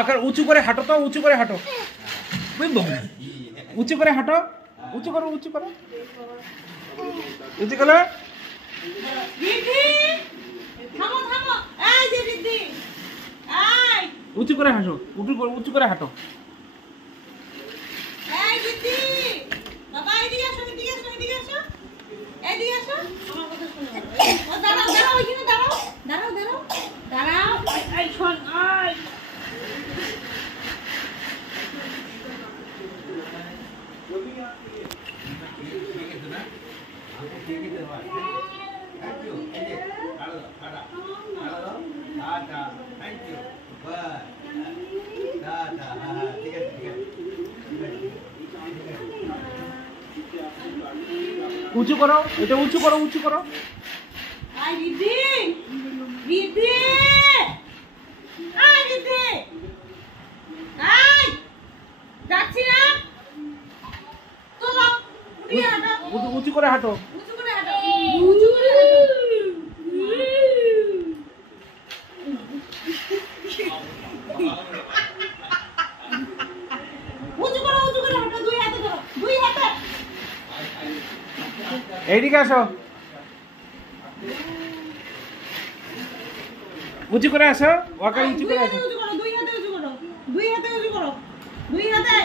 আকার উঁচু করে হাঁটো তো, উঁচু করে হাঁটো, উঁচু করে হাঁটো, উঁচু করো, উঁচু করো, উঁচু করো। উঁচু করে হাঁটো, উঁচু করে হাঁটো। উঁচু করো, এটা উঁচু করো, উঁচু করো। উঁচু করে হাঁটো। এইদিকে আসো, উঁচু করে আসো, ওয়াকার উঁচু করে আসো। দুই হাতে উঁচু করো, দুই হাতে উঁচু করো, দুই হাতে